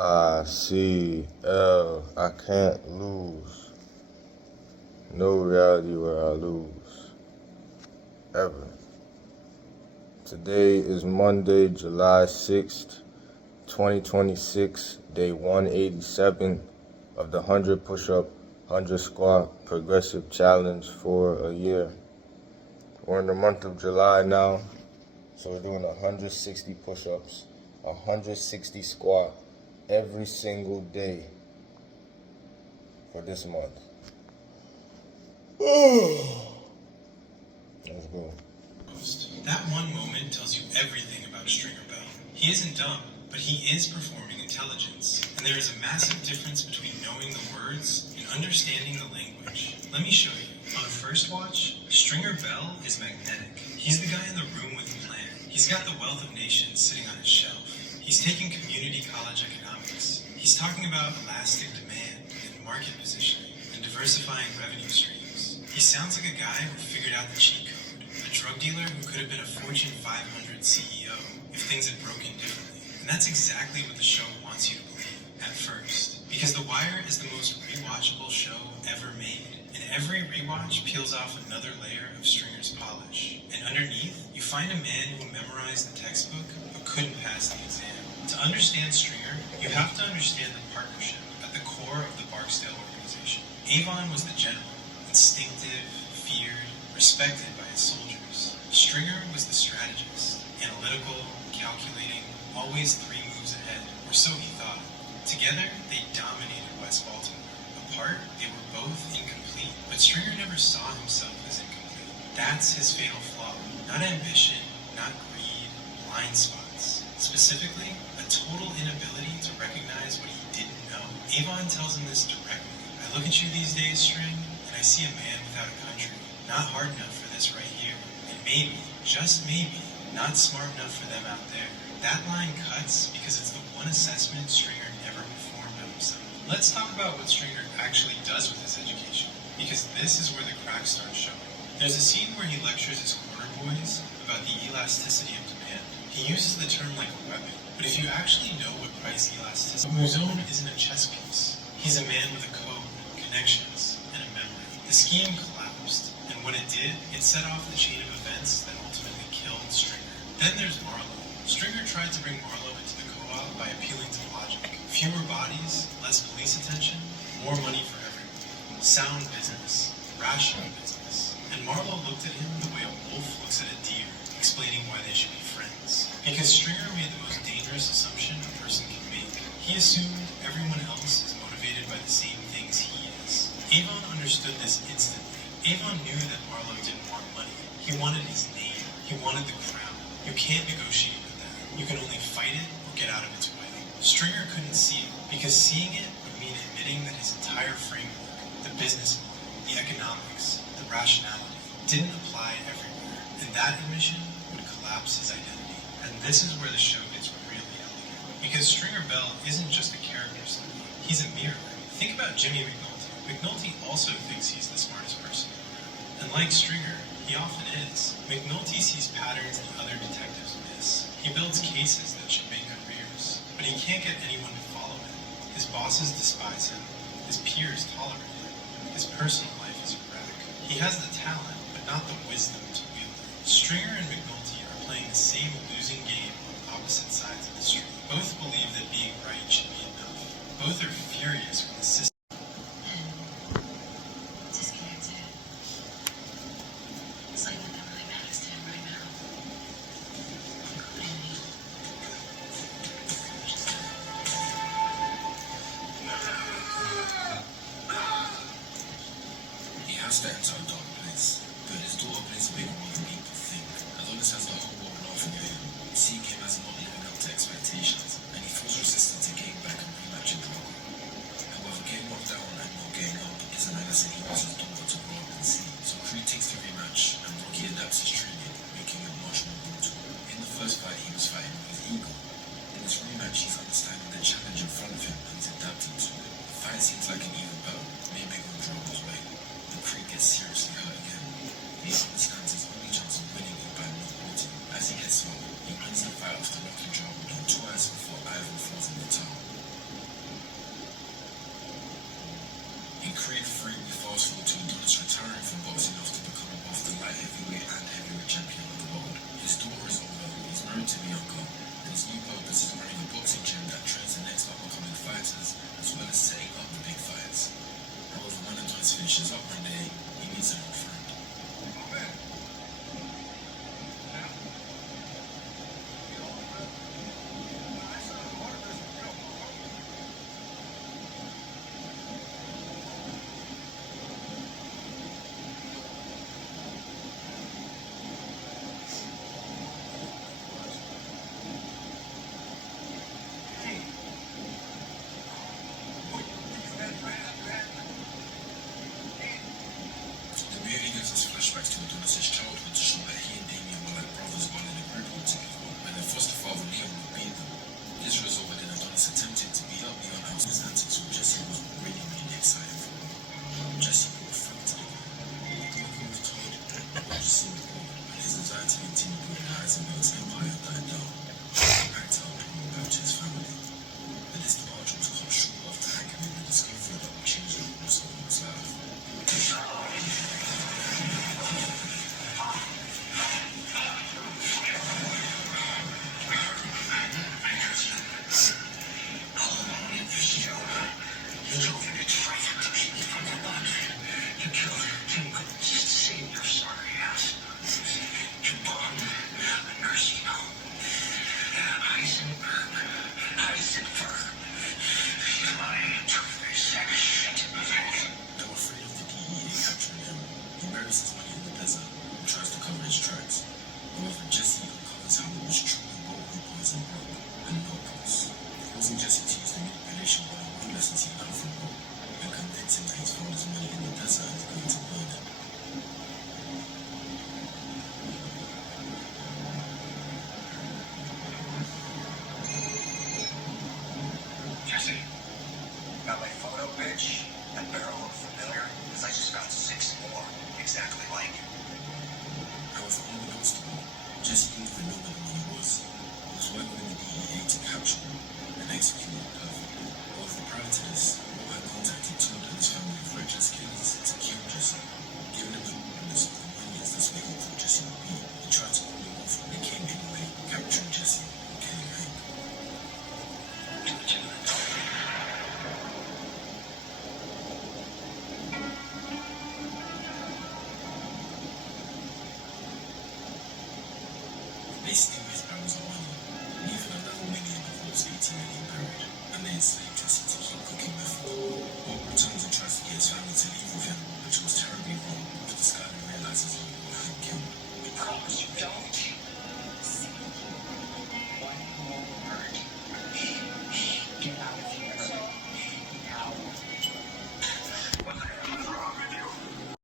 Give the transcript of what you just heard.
icLAAo, I can't lose. No reality where I lose. Ever. Today is Monday, July 6th, 2026, day 187 of the 100 push-up, 100 squat progressive challenge for a year. We're in the month of July now, so we're doing 160 push-ups, 160 squat every single day for this month. Let's go. That one moment tells you everything about Stringer Bell. He isn't dumb, but he is performing intelligence. And there is a massive difference between knowing the words and understanding the language. Let me show you. On first watch, Stringer Bell is magnetic. He's the guy in the room with the plan. He's got the wealth of nations sitting on his shelf. He's taking community college economics. He's talking about elastic demand and market positioning and diversifying revenue streams. He sounds like a guy who figured out the cheat code. A drug dealer who could have been a Fortune 500 CEO if things had broken differently. And that's exactly what the show wants you to believe at first. Because The Wire is the most rewatchable show ever made. And every rewatch peels off another layer of Stringer's polish. And underneath, you find a man who memorized the textbook but couldn't pass the exam. To understand Stringer, you have to understand the partnership at the core of the Barksdale organization. Avon was the general, instinctive, feared, respected by his soldiers. Stringer was the strategist, analytical, calculating, always 3 moves ahead, or so he thought. Together, they dominated West Baltimore. Apart, they were both incomplete, but Stringer never saw himself as incomplete. That's his fatal flaw. Not ambition, not greed, blind spots. Specifically, a total inability to recognize what he didn't know. Avon tells him this directly. I look at you these days, String, and I see a man without a country. Not hard enough for this right here. And maybe, just maybe, not smart enough for them out there. That line cuts because it's the one assessment Stringer never performed of himself. Let's talk about what Stringer actually does with his education, because this is where the cracks start showing. There's a scene where he lectures his corner boys about the elasticity of demand. He uses the term like a weapon, but if you actually know what price elasticity is, Mouzone isn't a chess piece. He's a man with a code, connections, and a memory. The scheme collapsed, and when it did, it set off the chain of events that ultimately killed Stringer. Then there's Marlowe. Stringer tried to bring Marlowe into the co-op by appealing to logic. Fewer bodies, less police attention, more money for everyone. Sound business, rational business. And Marlowe looked at him the way a wolf looks at a deer, explaining why they should be friends. Because Stringer made the most dangerous assumption a person can make. He assumed everyone else is motivated by the same things he is. Avon understood this instantly. Avon knew that Marlowe didn't want money. He wanted his name. He wanted the crown. You can't negotiate with that. You can only fight it or get out of its way. Stringer couldn't see it, because seeing it would mean admitting that his entire framework, the business model, the economics, the rationality, didn't apply everywhere. And that admission would collapse his identity. And this is where the show gets really elegant. Because Stringer Bell isn't just a character study. He's a mirror. Think about Jimmy McNulty. McNulty also thinks he's the smartest person around. And like Stringer, he often is. McNulty sees patterns that other detectives miss. He builds cases that should make careers, but he can't get anyone to follow him. His bosses despise him. His peers tolerate him. His personal life is a wreck. He has the talent, but not the wisdom to wield it. Stringer and McNulty are playing the same losing game on opposite sides of the street. Both believe that being right should be enough. Both are furious when the system That into a dark place, but his daughter plays a bigger role than people think. Adonis has the whole world laughing at him, seeing him as not living up to expectations, and he feels resistant to getting back and rematching the record. However, getting knocked down and not getting up isn't a lesson he wants his daughter to grow up and see. So Creed takes the rematch, and Rocky adapts his training, making him much more brutal. In the first fight, he was fighting with his ego. In this rematch, he's understanding the challenge in front of him and he's adapting to it. The fight seems like an even battle, maybe going draw his way. The Creed gets seriously Creed 3, we fast forward to Adonis retiring from boxing after becoming both the light heavyweight and heavyweight champion of the world. His daughter is older, he's married to Bianca, and his new purpose is running a boxing gym that trains the next up-and-coming fighters, as well as setting up the big fights. However, when Adonis finishes up one day, he meets an old friend. The movie gives us flashbacks to Adonis' childhood to show that he and Damien were like brothers while in a group home together, and their foster father Leon would beat them. This resulted in Adonis attempting to beat up Leon House. His antics with Jesse was really exciting for him. Jesse brought a friend to the game. Bianca was told what was seen before, and his desire to continue building Heisenberg's empire died down. He packed up and moved back to his family. But this departure was cut short after Hank made the discovery that would change the course of his life. Though afraid of the DEA capturing him, he buries his money in the desert and tries to cover his tracks. However, Jesse uncovers how it was truly Bo who poisoned Brock and not Bruce, causing Jesse to use the manipulation 101 lessons he learned from Bo and convince him that he's found his money in the desert and is going to burn it. Jesse, got my photo, bitch? That barrel look familiar? Because I just found 6 more, exactly like it. However, unbeknownst to Bo, Jesse didn't even know where the money was. He was working with the DEA to capture him and execute him perfectly. However, prior to this,